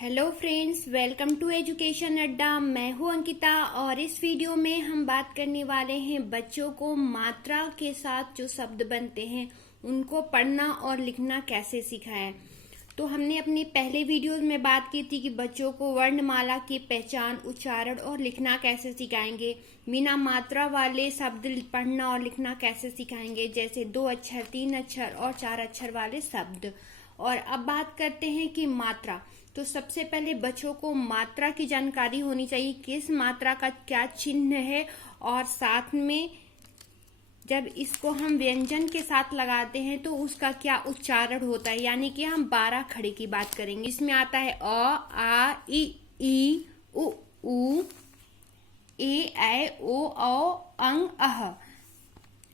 Hello friends, welcome to Education Adda. मैं हूं अंकिता और इस वीडियो में हम बात करने वाले हैं बच्चों को मात्रा के साथ जो शब्द बनते हैं उनको पढ़ना और लिखना कैसे सिखाएं। तो हमने अपनी पहले वीडियोस में बात की थी कि बच्चों को वर्णमाला की पहचान, उच्चारण और लिखना कैसे सिखाएंगे, बिना मात्रा वाले शब्द पढ़ना और लिखना कैसे सिखाएंगे, जैसे 2 अक्षर, 3 अक्षर और 4 अक्षर वाले शब्द। और अब बात करते हैं कि मात्रा। तो सबसे पहले बच्चों को मात्रा की जानकारी होनी चाहिए, किस मात्रा का क्या चिन्ह है, और साथ में जब इसको हम व्यंजन के साथ लगाते हैं तो उसका क्या उच्चारण होता है। यानी कि हम 12 खड़े की बात करेंगे। इसमें आता है अ, आ, ई, उ, ए, ऐ, ओ, अंग, अह।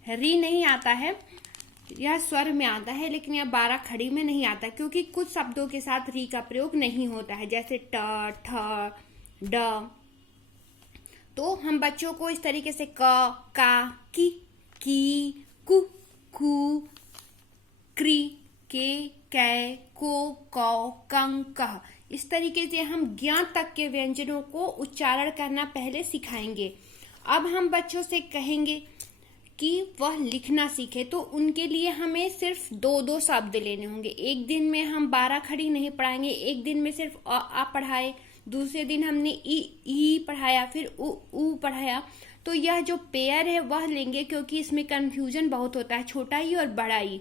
री नहीं आता है, यह स्वर में आता है, लेकिन यह 12 खड़ी में नहीं आता, क्योंकि कुछ शब्दों के साथ री का प्रयोग नहीं होता है, जैसे ट, ठ, ड। तो हम बच्चों को इस तरीके से क, का, की, कु, कू, क्री, के, कै, को, कौ, कं, कह, इस तरीके से हम ज्ञात तक के व्यंजनों को उच्चारण करना पहले सिखाएंगे। अब हम बच्चों से कहेंगे कि वह लिखना सीखे, तो उनके लिए हमें सिर्फ 2-2 शब्द लेने होंगे। एक दिन में हम 12 खड़ी नहीं पढ़ाएंगे, एक दिन में सिर्फ अ, आ पढ़ाए, दूसरे दिन हमने ई पढ़ाया, फिर उ पढ़ाया। तो यह जो पेयर है वह लेंगे, क्योंकि इसमें कंफ्यूजन बहुत होता है, छोटा ई और बड़ा ई,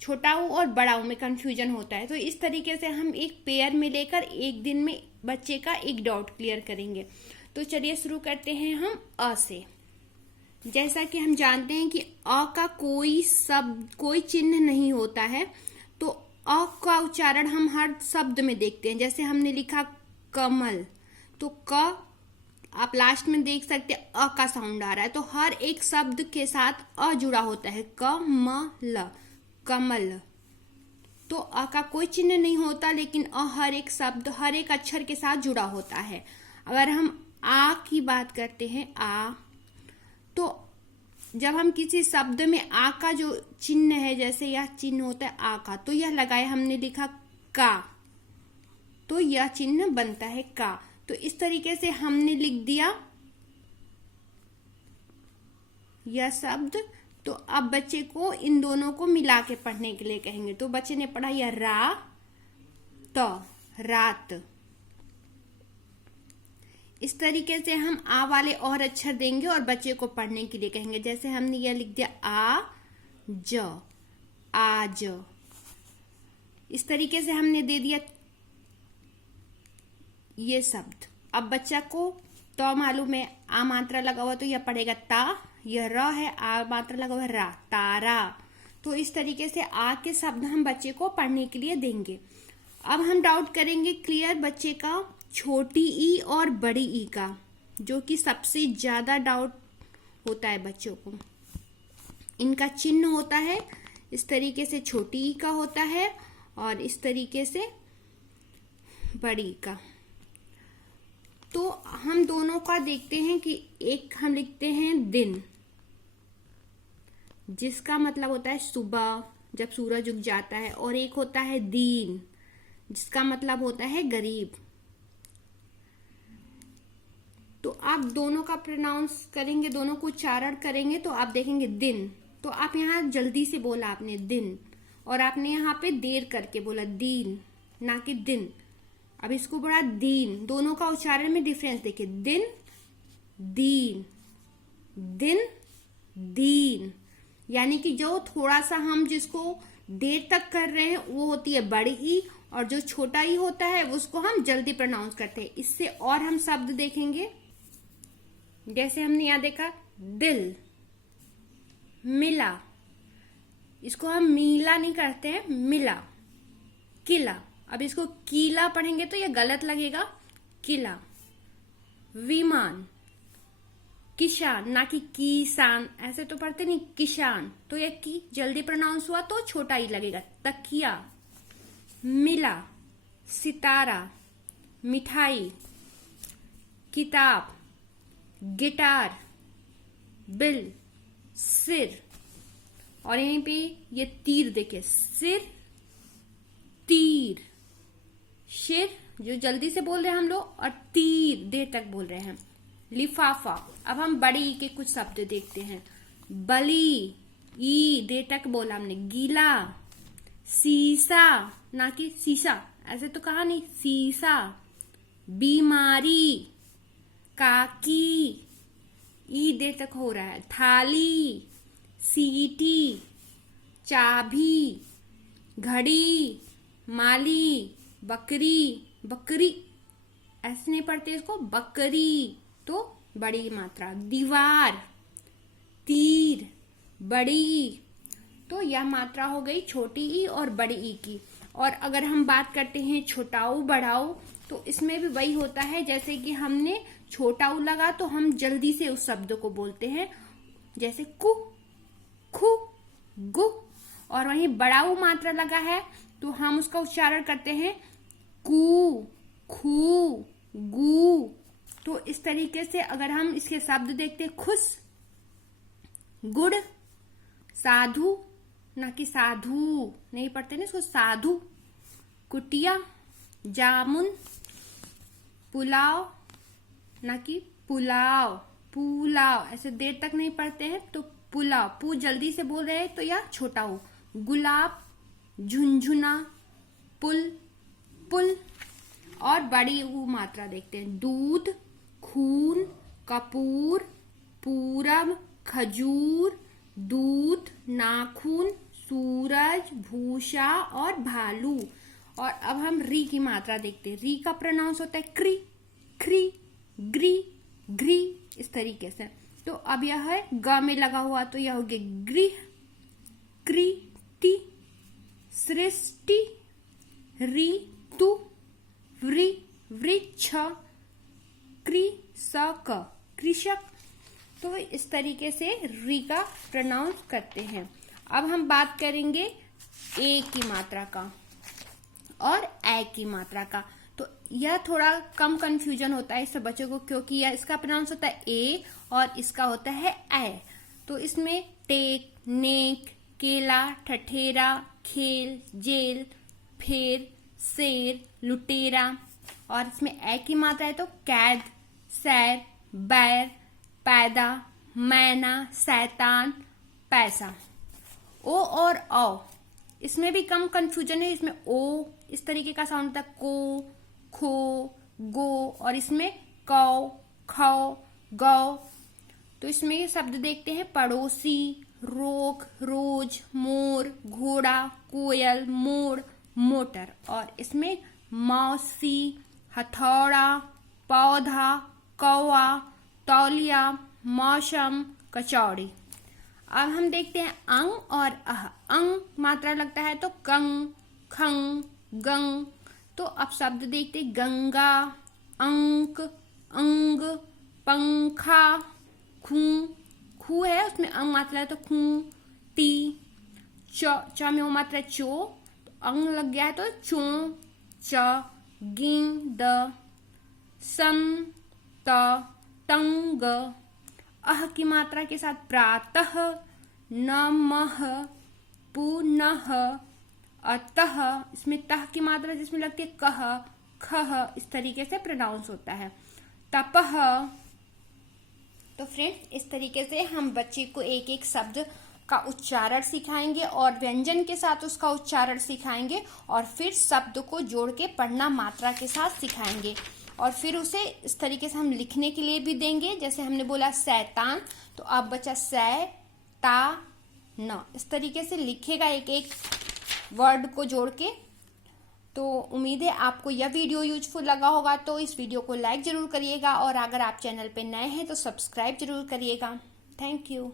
छोटा ऊ और बड़ा ऊ में कंफ्यूजन होता है। तो इस तरीके से हम एक पेयर में लेकर एक दिन में बच्चे का एक डाउट क्लियर करेंगे। तो चलिए शुरू करते हैं हम अ से। जैसा कि हम जानते हैं कि अ का कोई शब्द, कोई चिन्ह नहीं होता है, तो अ का उच्चारण हम हर शब्द में देखते हैं। जैसे हमने लिखा कमल, तो क आप लास्ट में देख सकते हैं अ का साउंड आ रहा है, तो हर एक शब्द के साथ अ जुड़ा होता है। कमल, कमल। तो अ का कोई चिन्ह नहीं होता, लेकिन अ हर एक शब्द, हर एक अक्षर के साथ जुड़ा होता है। अगर हम आ की बात करते हैं, आ, तो जब हम किसी शब्द में आ का जो चिन्ह है, जैसे यह चिन्ह होता है आ का, तो यह लगाए, हमने लिखा का, तो यह चिन्ह बनता है का। तो इस तरीके से हमने लिख दिया यह शब्द। तो अब बच्चे को इन दोनों को मिला के पढ़ने के लिए कहेंगे। तो बच्चे ने पढ़ा यह रा, त, रात। इस तरीके से हम आ वाले और अक्षर देंगे और बच्चे को पढ़ने के लिए कहेंगे। जैसे हमने यह लिख दिया आ, ज, आज। इस तरीके से हमने दे दिया ये शब्द। अब बच्चा को तो मालूम है, आ मात्रा लगा हुआ तो यह पढ़ेगा ता, यह र है, आ मात्रा लगा हुआ रा, तारा। तो इस तरीके से आ के शब्द हम बच्चे को पढ़ने के लिए देंगे। अब हम डाउट करेंगे क्लियर बच्चे का छोटी ई और बड़ी ई का, जो कि सबसे ज्यादा डाउट होता है बच्चों को। इनका चिन्ह होता है इस तरीके से, छोटी ई का होता है और इस तरीके से बड़ी ई का। तो हम दोनों का देखते हैं कि एक हम लिखते हैं दिन, जिसका मतलब होता है सुबह जब सूरज उग जाता है, और एक होता है दीन, जिसका मतलब होता है गरीब। तो आप दोनों का प्रोनाउंस करेंगे, दोनों को उच्चारण करेंगे, तो आप देखेंगे दिन। तो आप यहाँ जल्दी से बोला आपने दिन, और आपने यहाँ पे देर करके बोला दीन, ना कि दिन। अब इसको बोला दीन। दोनों का उच्चारण में डिफरेंस देखिए, दिन, दीन, दिन, दीन। यानी कि जो थोड़ा सा हम जिसको देर तक कर रहे हैं वो होती है बड़ी ई, और जो छोटा ई होता है उसको हम जल्दी प्रोनाउंस करते हैं। इससे और हम शब्द देखेंगे, जैसे हमने यहां देखा दिल, मिला, इसको हम मीला नहीं करते हैं, मिला। किला, अब इसको कीला पढ़ेंगे तो यह गलत लगेगा, किला। विमान, किसान, ना कि किसान, ऐसे तो पढ़ते नहीं, किसान। तो यह की जल्दी प्रोनाउंस हुआ तो छोटा ही लगेगा। तकिया, मिला, सितारा, मिठाई, किताब, गिटार, बिल, सिर। और यहीं पे ये तीर देखिए, सिर, तीर, शिर जो जल्दी से बोल रहे हैं हम लोग, और तीर देर तक बोल रहे हैं। लिफाफा। अब हम बड़ी ई के कुछ शब्द देखते हैं। बली, ई देर तक बोला हमने। गीला, सीसा, ना कि सीसा, ऐसे तो कहा नहीं, सीसा। बीमारी, काकी, ई देर तक हो रहा है। थाली, सीटी, चाबी, घड़ी, माली, बकरी, बकरी ऐसे नहीं पढ़ते इसको, बकरी, तो बड़ी मात्रा। दीवार, तीर, बड़ी, तो यह मात्रा हो गई छोटी ई और बड़ी ई की। और अगर हम बात करते हैं छोटाऊ बड़ाऊ, तो इसमें भी वही होता है, जैसे कि हमने छोटाऊ लगा तो हम जल्दी से उस शब्द को बोलते हैं, जैसे कु, खु, गु। और वहीं बड़ाऊ मात्रा लगा है तो हम उसका उच्चारण करते हैं कु, खु, गु। तो इस तरीके से अगर हम इसके शब्द देखते, खुश, गुड़, साधु, ना कि साधु नहीं पढ़ते ना इसको, साधु। कुटिया, जामुन, पुलाव, ना कि पुलाव, पुलाव ऐसे देर तक नहीं पढ़ते हैं तो पुलाव। पू जल्दी से बोल रहे हैं तो यह छोटा हो। गुलाब, झुनझुना, पुल, पुल। और बड़ी ऊ मात्रा देखते हैं। दूध, खून, कपूर, पूरब, खजूर, दूध, नाखून, सूरज, भूषा और भालू। और अब हम री की मात्रा देखते हैं। री का प्रोनाउंस होता है क्री, क्री, ग्री, ग्री, इस तरीके से। तो अब यह है ग में लगा हुआ, तो यह हो गया गृह, कृति, सृष्टि, ऋतु, वृक्ष, कृषक, कृषक। तो इस तरीके से री का प्रोनाउंस करते हैं। अब हम बात करेंगे ए की मात्रा का और ए की मात्रा का। तो यह थोड़ा कम कंफ्यूजन होता है इससे बच्चों को, क्योंकि यह इसका प्रोनाउंस होता है ए और इसका होता है ए। तो इसमें टेक, नेक, केला, ठठेरा, खेल, जेल, फेर, शेर, लुटेरा। और इसमें ए की मात्रा है तो कैद, सैर, बैर, पैदा, मैना, शैतान, पैसा। ओ और औ, इसमें भी कम कंफ्यूजन है। इसमें ओ इस तरीके का साउंड होता है, को, खो, गो। और इसमें कौ, खौ, गौ। तो इसमें ये शब्द देखते हैं। पड़ोसी, रोक, रोज, मोर, घोड़ा, कोयल, मोड़, मोटर। और इसमें मौसी, हथौड़ा, पौधा, कौआ, तौलिया, मौसम, कचौड़ी। अब हम देखते हैं अंग और अह। अंग मात्रा लगता है तो कंग, खंग, गंग। तो अब शब्द देखते, गंगा, अंक, अंग, पंखा, खू, खू है उसमें अंग मात्रा है तो खू, टी, च में वो मात्रा चो, तो अंग लग गया है तो चो, च, गिंद, सम, त, तंग। अह की मात्रा के साथ प्रातः, नमः, पुनः, अतः। इसमें तह की मात्रा जिसमें लगती है कह, खह, इस तरीके से प्रोनाउंस होता है। तपह। तो फ्रेंड्स, इस तरीके से हम बच्चे को एक एक शब्द का उच्चारण सिखाएंगे और व्यंजन के साथ उसका उच्चारण सिखाएंगे, और फिर शब्द को जोड़ के पढ़ना मात्रा के साथ सिखाएंगे। और फिर उसे इस तरीके से हम लिखने के लिए भी देंगे। जैसे हमने बोला शैतान, तो अब बच्चा सै, ता, न, इस तरीके से लिखेगा एक एक वर्ड को जोड़ के। तो उम्मीद है आपको यह वीडियो यूजफुल लगा होगा। तो इस वीडियो को लाइक जरूर करिएगा, और अगर आप चैनल पे नए हैं तो सब्सक्राइब जरूर करिएगा। Thank you.